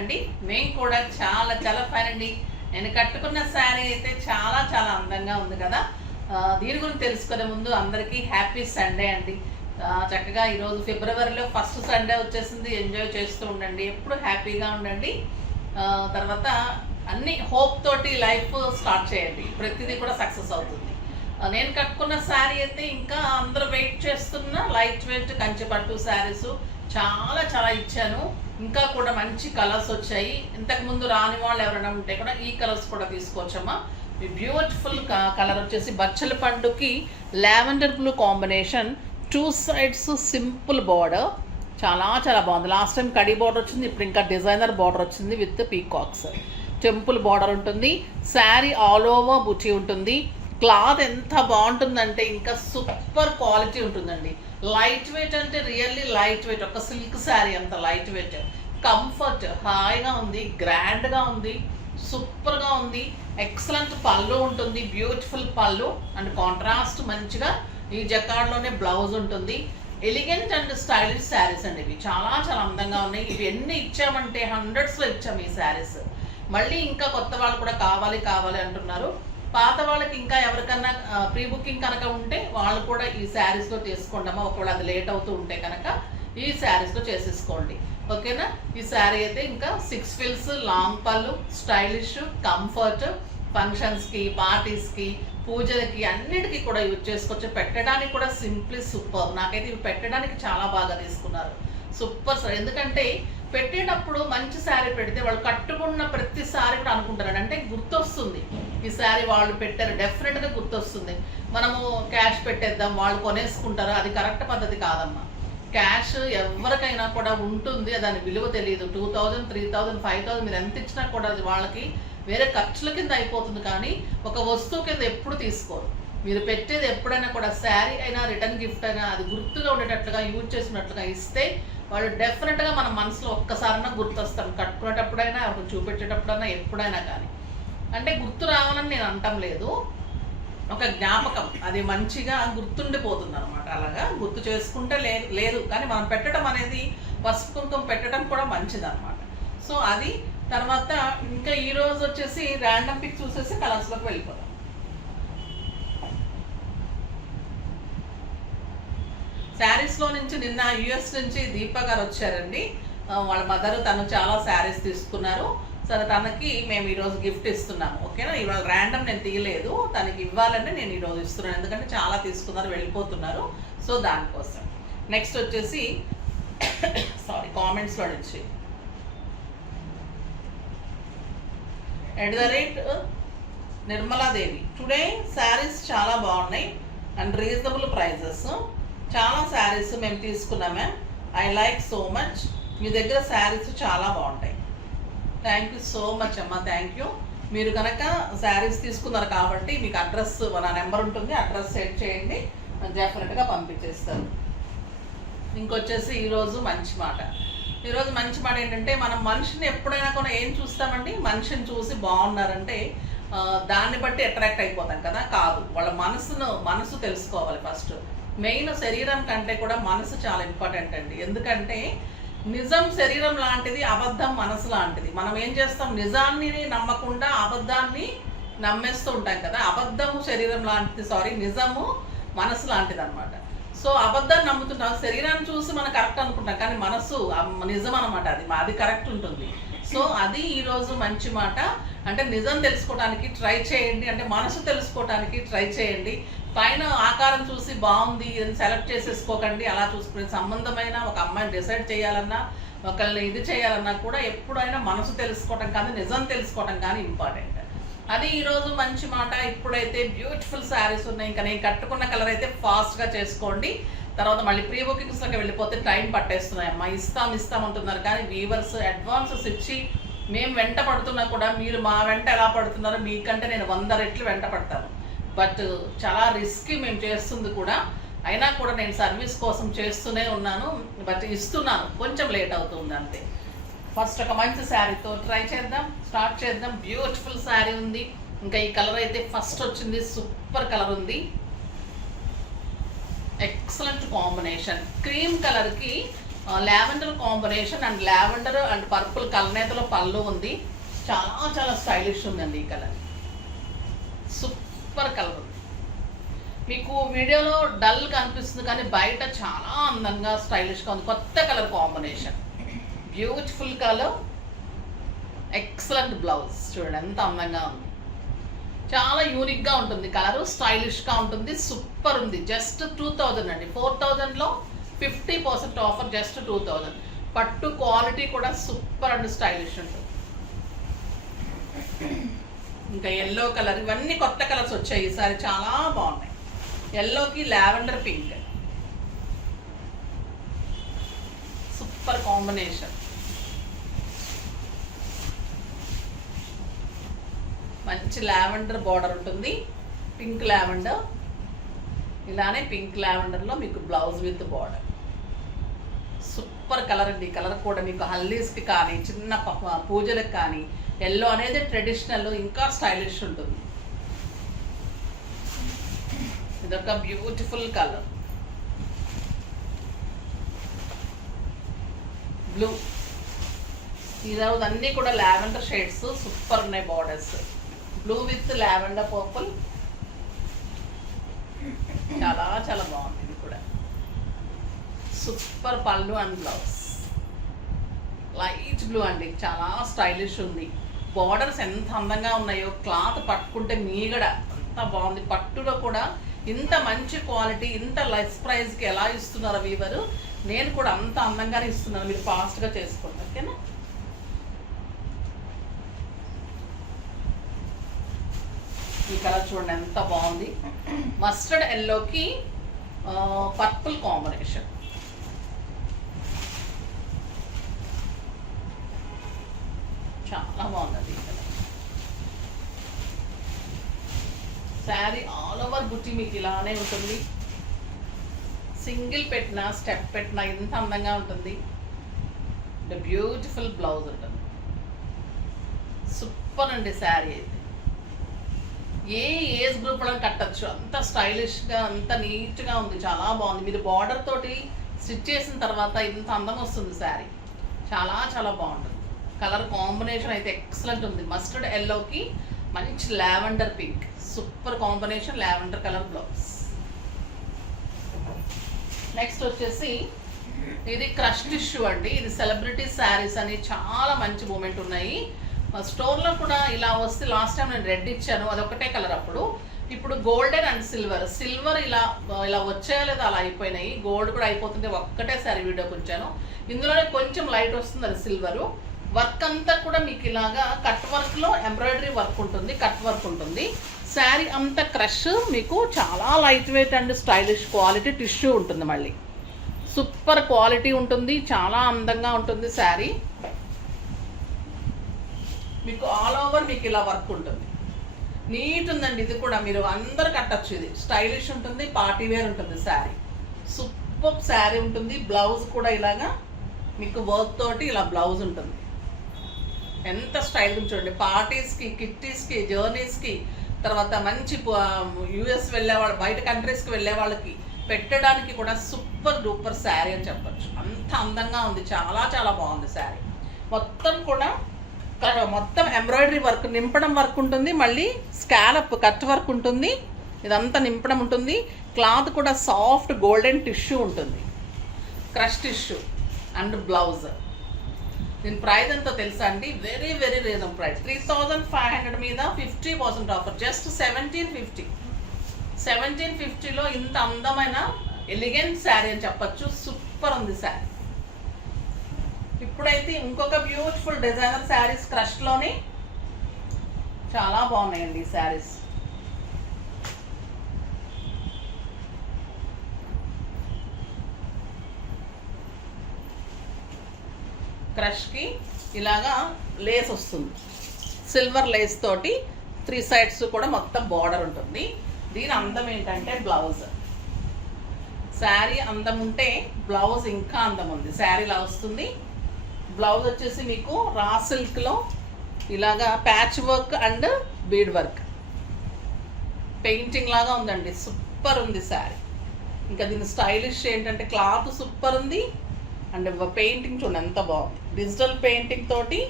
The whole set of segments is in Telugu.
బాగున్నారండి. మేము కూడా చాలా చాలా ఫైన్ అండి. నేను కట్టుకున్న శారీ అయితే చాలా చాలా అందంగా ఉంది కదా. దీని గురించి తెలుసుకునే ముందు అందరికీ హ్యాపీ సండే అండి. చక్కగా ఈరోజు ఫిబ్రవరిలో ఫస్ట్ సండే వచ్చేసింది. ఎంజాయ్ చేస్తూ ఉండండి, ఎప్పుడు హ్యాపీగా ఉండండి. తర్వాత అన్ని హోప్ తోటి లైఫ్ స్టార్ట్ చేయండి, ప్రతిదీ కూడా సక్సెస్ అవుతుంది. నేను కట్టుకున్న శారీ అయితే ఇంకా అందరూ వెయిట్ చేస్తున్న లైట్ వెయిట్ కంచిపట్టు శారీస్ చాలా చాలా ఇచ్చాను. ఇంకా కూడా మంచి కలర్స్ వచ్చాయి. ఇంతకుముందు రాని వాళ్ళు ఎవరైనా ఉంటే కూడా ఈ కలర్స్ కూడా తీసుకోవచ్చమ్మా. బ్యూటిఫుల్ కలర్ వచ్చేసి బచ్చల పండుకి lavender blue combination, 2 sides simple border, చాలా చాలా బాగుంది. లాస్ట్ టైం కడీ బార్డర్ వచ్చింది, ఇప్పుడు ఇంకా డిజైనర్ బార్డర్ వచ్చింది విత్ పీకాక్స్. టెంపుల్ బార్డర్ ఉంటుంది. శారీ ఆల్ ఓవర్ బుటీ ఉంటుంది. క్లాత్ ఎంత బాగుంటుందంటే ఇంకా సూపర్ క్వాలిటీ ఉంటుందండి. లైట్ వెయిట్ అంటే రియల్లీ లైట్ వెయిట్, ఒక సిల్క్ శారీ అంత లైట్ వెయిట్, కంఫర్ట్, హాయిగా ఉంది, గ్రాండ్గా ఉంది, సూపర్గా ఉంది. ఎక్సలెంట్ పళ్ళు ఉంటుంది, బ్యూటిఫుల్ పళ్ళు అండ్ కాంట్రాస్ట్ మంచిగా ఈ జకార్డ్లోనే బ్లౌజ్ ఉంటుంది. ఎలిగెంట్ అండ్ స్టైలిష్ శారీస్ అండి ఇవి, చాలా చాలా అందంగా ఉన్నాయి. ఇవి ఎన్ని ఇచ్చామంటే హండ్రెడ్స్లో ఇచ్చాము ఈ శారీస్. మళ్ళీ ఇంకా కొత్త వాళ్ళు కూడా కావాలి కావాలి అంటున్నారు. పాత వాళ్ళకి ఇంకా ఎవరికన్నా ప్రీ బుకింగ్ కనుక ఉంటే వాళ్ళు కూడా ఈ శారీస్లో తీసుకోండమ్మా. ఒకవేళ అది లేట్ అవుతూ ఉంటే కనుక ఈ శారీస్లో చేసేసుకోండి, ఓకేనా. ఈ శారీ అయితే ఇంకా 6 ఫిల్స్, లాంగ్ పళ్ళు, స్టైలిష్, కంఫర్ట్, ఫంక్షన్స్కి, పార్టీస్కి, పూజలకి అన్నిటికీ కూడా యూజ్ చేసుకోవచ్చు. పెట్టడానికి కూడా సింప్లీ సూపర్. నాకైతే ఇవి పెట్టడానికి చాలా బాగా తీసుకున్నారు, సూపర్ సార్. ఎందుకంటే పెట్టేటప్పుడు మంచి శారీ పెడితే వాళ్ళు కట్టుకున్న ప్రతి శారీ కూడా అనుకుంటారు, అంటే గుర్తొస్తుంది ఈ శారీ వాళ్ళు పెట్టారు, డెఫినెట్గా గుర్తొస్తుంది. మనము క్యాష్ పెట్టేద్దాం వాళ్ళు కొనేసుకుంటారు, అది కరెక్ట్ పద్ధతి కాదమ్మా. క్యాష్ ఎవరికైనా కూడా ఉంటుంది, దాని విలువ తెలియదు. 2000, 3000, 5000 మీరు ఎంత ఇచ్చినా కూడా అది వాళ్ళకి వేరే ఖర్చుల కింద అయిపోతుంది, కానీ ఒక వస్తువు కింద ఎప్పుడు తీసుకోరు. మీరు పెట్టేది ఎప్పుడైనా కూడా శారీ అయినా రిటర్న్ గిఫ్ట్ అయినా అది గుర్తుగా ఉండేటట్లుగా యూజ్ చేసినట్లుగా ఇస్తే వాళ్ళు డెఫినెట్గా మన మనసులో ఒక్కసారైనా గుర్తొస్తాం. కట్టుకునేటప్పుడైనా ఒక చూపెట్టేటప్పుడైనా ఎప్పుడైనా కానీ, అంటే గుర్తు రావాలని నేను అంటం లేదు, ఒక జ్ఞాపకం అది మంచిగా గుర్తుండిపోతుంది అనమాట. అలాగా గుర్తు చేసుకుంటే లేదు కానీ మనం పెట్టడం అనేది పసుపు కుంకుమ పెట్టడం కూడా మంచిది అనమాట. సో అది తర్వాత ఇంకా ఈరోజు వచ్చేసి ర్యాండమ్ పిక్ చూసేసి కలర్స్లోకి వెళ్ళిపోతాం. శారీస్లో నుంచి నిన్న యుఎస్ నుంచి దీపా గారు వచ్చారండి. వాళ్ళ మదర్ తను చాలా శారీస్ తీసుకున్నారు. సరే తనకి మేము ఈరోజు గిఫ్ట్ ఇస్తున్నాము, ఓకేనా. ఇవాళ ర్యాండమ్ నేను తీయలేదు, తనకి ఇవ్వాలని నేను ఈరోజు ఇస్తున్నాను, ఎందుకంటే చాలా తీసుకున్నారు, వెళ్ళిపోతున్నారు. సో దానికోసం నెక్స్ట్ వచ్చేసి కామెంట్స్లో నుంచి @నిర్మలాదేవి, టుడే శారీస్ చాలా బాగున్నాయి అండ్ రీజనబుల్ ప్రైజెస్. చాలా శారీస్ మేము తీసుకున్నామే, ఐ లైక్ సో మచ్. మీ దగ్గర శారీస్ చాలా బాగుంటాయి. థ్యాంక్ యూ సో మచ్ అమ్మ, థ్యాంక్ యూ. మీరు కనుక శారీస్ తీసుకున్నారు కాబట్టి మీకు అడ్రస్, మన నెంబర్ ఉంటుంది, అడ్రస్ సెండ్ చేయండి, డెఫినెట్గా పంపించేస్తారు. ఇంకొచ్చేసి ఈరోజు మంచి మాట. ఈరోజు మంచి మాట ఏంటంటే, మనం మనిషిని ఎప్పుడైనా కూడా ఏం చూస్తామండి, మనిషిని చూసి బాగున్నారంటే దాన్ని బట్టి అట్రాక్ట్ అయిపోతాం కదా. కాదు, వాళ్ళ మనసు తెలుసుకోవాలి ఫస్ట్. మెయిన్ శరీరం కంటే కూడా మనసు చాలా ఇంపార్టెంట్ అండి. ఎందుకంటే నిజం శరీరం లాంటిది, అబద్ధం మనసు లాంటిది. మనం ఏం చేస్తాం, నిజాన్ని నమ్మకుండా అబద్ధాన్ని నమ్మేస్తూ ఉంటాం కదా. అబద్ధము శరీరం లాంటిది, నిజము మనసు లాంటిది అనమాట. సో అబద్ధాన్ని నమ్ముతుంటాం, శరీరాన్ని చూసి మనం కరెక్ట్ అనుకుంటాం, కానీ మనసు నిజం అనమాట, అది కరెక్ట్ ఉంటుంది. సో అది ఈరోజు మంచి మాట. అంటే నిజం తెలుసుకోవడానికి ట్రై చేయండి, అంటే మనసు తెలుసుకోవడానికి ట్రై చేయండి. పైన ఆకారం చూసి బాగుంది సెలెక్ట్ చేసేసుకోకండి. అలా చూసుకునే సంబంధమైన ఒక అమ్మాయిని డిసైడ్ చేయాలన్నా, ఒకళ్ళని ఇది చేయాలన్నా కూడా ఎప్పుడైనా మనసు తెలుసుకోవటం కానీ నిజం తెలుసుకోవటం కానీ ఇంపార్టెంట్. అది ఈరోజు మంచి మాట. ఇప్పుడైతే బ్యూటిఫుల్ శారీస్ ఉన్నాయి. ఇంకా నేను కట్టుకున్న కలర్ అయితే ఫాస్ట్గా చేసుకోండి, తర్వాత మళ్ళీ ప్రీ బుకింగ్స్లోకి వెళ్ళిపోతే టైం పట్టేస్తున్నాయి. అమ్మా ఇస్తాం అంటున్నారు, కానీ వీవర్స్ అడ్వాన్సెస్ ఇచ్చి మేము వెంట పడుతున్నా కూడా మీరు మా వెంట ఎలా పడుతున్నారో మీకంటే నేను 100 రెట్లు వెంట పడతాను. బట్ చాలా రిస్క్ మేము చేస్తుంది కూడా, అయినా కూడా నేను సర్వీస్ కోసం చేస్తూనే ఉన్నాను, బట్ ఇస్తున్నాను, కొంచెం లేట్ అవుతుంది అంతే. ఫస్ట్ ఒక మంచి శారీతో ట్రై చేద్దాం, స్టార్ట్ చేద్దాం. బ్యూటిఫుల్ శారీ ఉంది. ఇంకా ఈ కలర్ అయితే ఫస్ట్ వచ్చింది, సూపర్ కలర్ ఉంది, ఎక్సలెంట్ కాంబినేషన్. క్రీమ్ కలర్కి lavender combination and lavender and purple కలనేతలో పళ్ళు ఉంది. చాలా చాలా స్టైలిష్ ఉందండి ఈ కలర్. సూపర్ కలర్ ఉంది. మీకు వీడియోలో డల్ కనిపిస్తుంది కానీ బయట చాలా అందంగా స్టైలిష్గా ఉంది. కొత్త colour combination, beautiful colour, excellent blouse. చూడండి ఎంత అందంగా ఉంది. చాలా యూనిక్గా ఉంటుంది కలరు, స్టైలిష్గా ఉంటుంది. సూపర్ ఉంది. జస్ట్ 2000 అండి. 4000లో 50% ఆఫర్, జస్ట్ 2000. పట్టు క్వాలిటీ కూడా సూపర్ అండ్ స్టైలిష్ ఉంటుంది. ఇంకా ఎల్లో కలర్, ఇవన్నీ కొత్త కలర్స్ వచ్చాయి ఈసారి, చాలా బాగున్నాయి. ఎల్లోకి లావెండర్ పింక్, సూపర్ కాంబినేషన్. మంచి లావెండర్ బార్డర్ ఉంటుంది, పింక్ లావెండర్. ఇలానే పింక్ లావెండర్లో మీకు blouse with border. Super colour అండి. ఈ కలర్ కూడా మీకు హల్దీస్కి కానీ చిన్న పూజలకు కానీ, ఎల్లో అనేది ట్రెడిషనల్, ఇంకా స్టైలిష్ ఉంటుంది. ఇదొక బ్యూటిఫుల్ కలర్. బ్లూ, ఈరోజు అన్నీ కూడా లావెండర్ షేడ్స్ సూపర్ ఉన్నాయి. Borders blue with lavender purple, చాలా చాలా బాగుంది. ఇది కూడా సూపర్ పళ్ళు అండ్ బ్లౌజ్. లైట్ బ్లూ అండి, చాలా స్టైలిష్ ఉంది. బార్డర్స్ ఎంత అందంగా ఉన్నాయో, క్లాత్ పట్టుకుంటే మీగడ అంత బాగుంది. పట్టులో కూడా ఇంత మంచి క్వాలిటీ, ఇంత లెస్ ప్రైస్కి ఎలా ఇస్తున్నారు వీవరు? నేను కూడా అంత అందంగానే ఇస్తున్నాను, మీరు ఫాస్ట్గా చేసుకోండి, ఓకేనా? ఈ కలర్ చూడండి ఎంత బాగుంది. మస్టర్డ్ ఎల్లోకి పర్పుల్ కాంబినేషన్. చాలా బాగుంది ఈ కలర్. శారీ ఆల్ ఓవర్ బుట్టి మీకు ఇలానే ఉంటుంది. సింగిల్ పెట్టినా స్టెప్ పెట్టినా ఎంత అందంగా ఉంటుంది. బ్యూటిఫుల్ బ్లౌజ్ ఉంటుంది. సూపర్ అండి శారీ అయితే. ఏ ఏజ్ గ్రూప్ కూడా కట్టచ్చు, అంత స్టైలిష్గా, అంత నీట్గా ఉంది. చాలా బాగుంది. మీరు బార్డర్ తోటి స్టిచ్ చేసిన తర్వాత ఇంత అందం వస్తుంది శారీ. చాలా చాలా బాగుంటుంది. కలర్ కాంబినేషన్ అయితే ఎక్సలెంట్ ఉంది. మస్టర్డ్ ఎల్లోకి మంచి lavender pink, super combination. Lavender colour blouse. Next వచ్చేసి ఇది క్రష్ టిష్యూ అండి. ఇది సెలబ్రిటీ శారీస్ అని చాలా మంచి మూమెంట్ ఉన్నాయి. స్టోర్లో కూడా ఇలా వస్తే, లాస్ట్ టైం నేను రెడ్ ఇచ్చాను, అదొకటే కలర్ అప్పుడు. ఇప్పుడు గోల్డెన్ అండ్ సిల్వర్. సిల్వర్ ఇలా ఇలా వచ్చాయో లేదా అలా అయిపోయినాయి. గోల్డ్ కూడా అయిపోతుంటే ఒక్కటే సారీ వీడియోకి వచ్చాను. ఇందులోనే కొంచెం లైట్ వస్తుంది, అది సిల్వరు. వర్క్ అంతా కూడా మీకు ఇలాగా కట్ వర్క్లో ఎంబ్రాయిడరీ వర్క్ ఉంటుంది, కట్ వర్క్ ఉంటుంది. శారీ అంతా క్రష్, మీకు చాలా light weight and stylish quality tissue ఉంటుంది. మళ్ళీ సూపర్ క్వాలిటీ ఉంటుంది, చాలా అందంగా ఉంటుంది శారీ. మీకు ఆల్ ఓవర్ మీకు ఇలా వర్క్ ఉంటుంది. నీట్ ఉందండి. ఇది కూడా మీరు అందరు కట్టచ్చు. ఇది స్టైలిష్ ఉంటుంది, పార్టీ వేర్ ఉంటుంది శారీ. సూపర్ శారీ ఉంటుంది. బ్లౌజ్ కూడా ఇలాగా మీకు వర్క్ తోటి ఇలా బ్లౌజ్ ఉంటుంది. ఎంత స్టైల్ చూడండి. పార్టీస్కి, కిట్టీస్కి, జర్నీస్కి, తర్వాత మంచి యూఎస్ వెళ్ళేవాళ్ళు, బయట కంట్రీస్కి వెళ్ళే వాళ్ళకి పెట్టడానికి కూడా సూపర్ డూపర్ శారీ అని చెప్పచ్చు. అంత అందంగా ఉంది. చాలా చాలా బాగుంది శారీ. మొత్తం కూడా మొత్తం ఎంబ్రాయిడరీ వర్క్, నింపడం వర్క్ ఉంటుంది. మళ్ళీ స్కాలప్ కట్ వర్క్ ఉంటుంది. ఇదంతా నింపడం ఉంటుంది. క్లాత్ కూడా సాఫ్ట్ గోల్డెన్ టిష్యూ ఉంటుంది, క్రష్ టిష్యూ అండ్ బ్లౌజ్. దీని ప్రైస్ ఎంతో తెలుసా అండి? Very very reasonable price. 3500 మీద 50% ఆఫర్, జస్ట్ 1750. 1750లో ఇంత అందమైన ఎలిగెంట్ శారీ అని చెప్పచ్చు. సూపర్ ఉంది శారీ. ఇప్పుడైతే ఇంకొక బ్యూటిఫుల్ డిజైనర్ శారీస్ క్రష్లోని చాలా బాగున్నాయండి ఈ శారీస్. క్రష్కి ఇలాగా లేస్ వస్తుంది, సిల్వర్ లేస్ తోటి 3 సైడ్స్ కూడా మొత్తం బార్డర్ ఉంటుంది. దీని అందం ఏంటంటే బ్లౌజ్. శారీ అందం ఉంటే బ్లౌజ్ ఇంకా అందం ఉంది. శారీ ఇలా వస్తుంది. బ్లౌజ్ వచ్చేసి మీకు రా సిల్క్లో ఇలాగా patch work and bead work, painting లాగా ఉందండి. సూపర్ ఉంది శారీ. ఇంకా దీని స్టైలిష్ ఏంటంటే క్లాత్ సూపర్ ఉంది, అండ్ పెయింటింగ్ చూడండి ఎంత బాగుంది, డిజిటల్ పెయింటింగ్ తోటి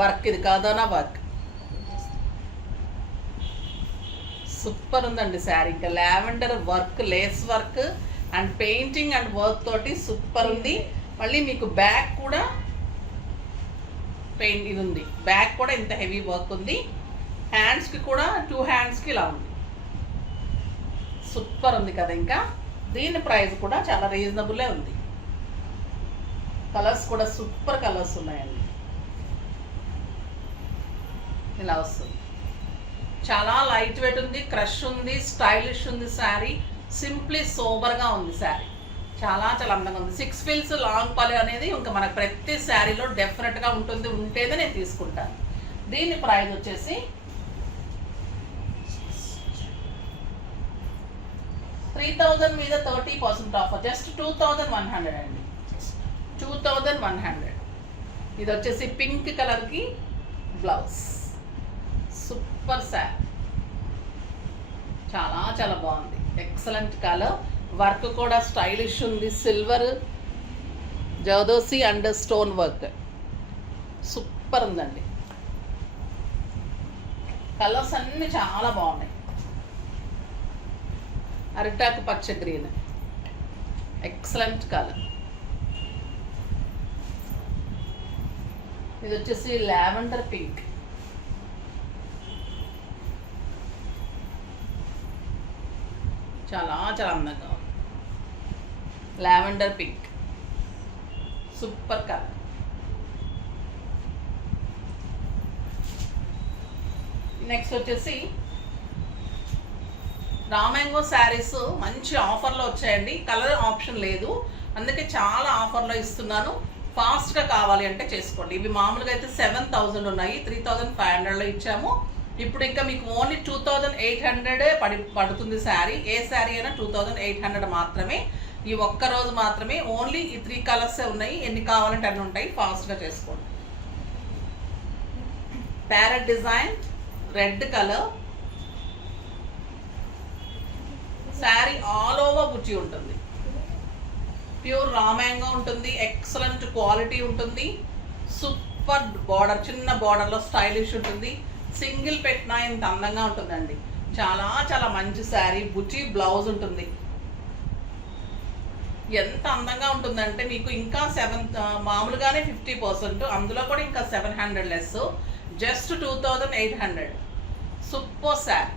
వర్క్, ఇది కాదనా వర్క్ సూపర్ ఉందండి శారీ. ఇంకా lavender work, lace work and painting and work తోటి సూపర్ ఉంది. మళ్ళీ మీకు బ్యాక్ కూడా పెయింట్ ఇది ఉంది, బ్యాక్ కూడా ఇంత హెవీ వర్క్ ఉంది. హ్యాండ్స్కి కూడా 2 హ్యాండ్స్కి ఇలా ఉంది, సూపర్ ఉంది కదా. ఇంకా దీని ప్రైస్ కూడా చాలా రీజనబుల్లే ఉంది. కలర్స్ కూడా సూపర్ కలర్స్ ఉన్నాయండి. ఇలా వస్తుంది, చాలా లైట్ వెయిట్ ఉంది, క్రష్ ఉంది, స్టైలిష్ ఉంది శారీ. సింప్లీ సోబర్గా ఉంది శారీ, చాలా చాలా అందంగా ఉంది. 6 ఫిల్స్ లాంగ్ పళ్ళు అనేది ఇంకా మనకు ప్రతి శారీలో డెఫినెట్గా ఉంటుంది, ఉంటేనే నేను తీసుకుంటాను. దీని ప్రైస్ వచ్చేసి 3000 మీద 30% ఆఫర్, జస్ట్ 2100 అండి, 2100. ఇది వచ్చేసి పింక్ కలర్కి బ్లౌజ్, సూపర్ శారీ, చాలా చాలా బాగుంది, ఎక్సలెంట్ కలర్. వర్క్ కూడా స్టైలిష్ ఉంది, silver zardozi and stone work, super ఉందండి. కలర్స్ అన్నీ చాలా బాగున్నాయి. అరిటాకు పచ్చ గ్రీన్, ఎక్సలెంట్ కలర్. ఇది వచ్చేసి లావెండర్ పింక్, చాలా చాలా అందంగా ఉంది. Lavender pink, super colour. Next వచ్చేసి రామ్యాంగో శారీస్ మంచి ఆఫర్లో వచ్చాయండి. కలర్ ఆప్షన్ లేదు, అందుకే చాలా ఆఫర్లో ఇస్తున్నాను. ఫాస్ట్గా కావాలి అంటే చేసుకోండి. ఇవి మామూలుగా అయితే 7000 ఉన్నాయి, 3500లో ఇచ్చాము. ఇప్పుడు ఇంకా మీకు ఓన్లీ 2800 పడుతుంది శారీ. ఏ శారీ అయినా 2800 మాత్రమే. ఈ ఒక్క రోజు మాత్రమే, ఓన్లీ ఈ 3 కలర్సే ఉన్నాయి. ఎన్ని కావాలంటే అన్ని ఉంటాయి, ఫాస్ట్గా చేసుకోండి. Parrot design, red colour sari, all over బుట్టి ఉంటుంది, ప్యూర్ రామ్యాంగో ఉంటుంది, ఎక్సలెంట్ క్వాలిటీ ఉంటుంది, సూపర్ బార్డర్, చిన్న బార్డర్లో స్టైలిష్ ఉంటుంది. సింగిల్ పెట్టినా ఇంత అందంగా ఉంటుందండి. చాలా చాలా మంచి శారీ, బుట్టి బ్లౌజ్ ఉంటుంది. ఎంత అందంగా ఉంటుందంటే మీకు ఇంకా మామూలుగానే 50%, అందులో కూడా ఇంకా 700 లెస్, జస్ట్ 2800. సూపర్ శారీ.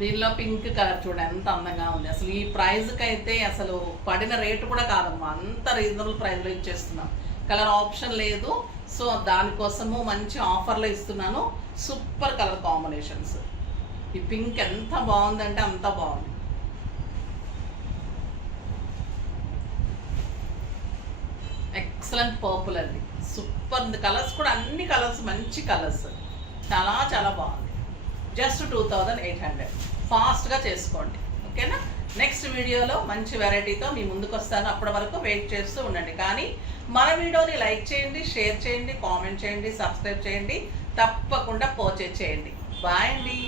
దీనిలో పింక్ కలర్ చూడండి ఎంత అందంగా ఉంది. అసలు ఈ ప్రైస్కి అయితే అసలు పడిన రేటు కూడా కాదమ్మా, అంత రీజనబుల్ ప్రైస్లో ఇచ్చేస్తున్నాం. కలర్ ఆప్షన్ లేదు, సో దానికోసము మంచి ఆఫర్లో ఇస్తున్నాను. Super colour combinations. ఈ పింక్ ఎంత బాగుందంటే అంత బాగుంది. ఎక్సలెంట్ పర్పుల్ అండి, సూపర్ ఉంది. కలర్స్ కూడా అన్ని కలర్స్ మంచి కలర్స్, చాలా చాలా బాగుంది. జస్ట్ 2800. ఫాస్ట్గా చేసుకోండి, ఓకేనా. నెక్స్ట్ వీడియోలో మంచి వెరైటీతో మీ ముందుకు వస్తాను. అప్పటి వరకు వెయిట్ చేస్తూ ఉండండి. కానీ మన వీడియోని లైక్ చేయండి, షేర్ చేయండి, కామెంట్ చేయండి, సబ్స్క్రైబ్ చేయండి, తప్పకుండా పర్చేజ్ చేయండి. బాయ్ అండి.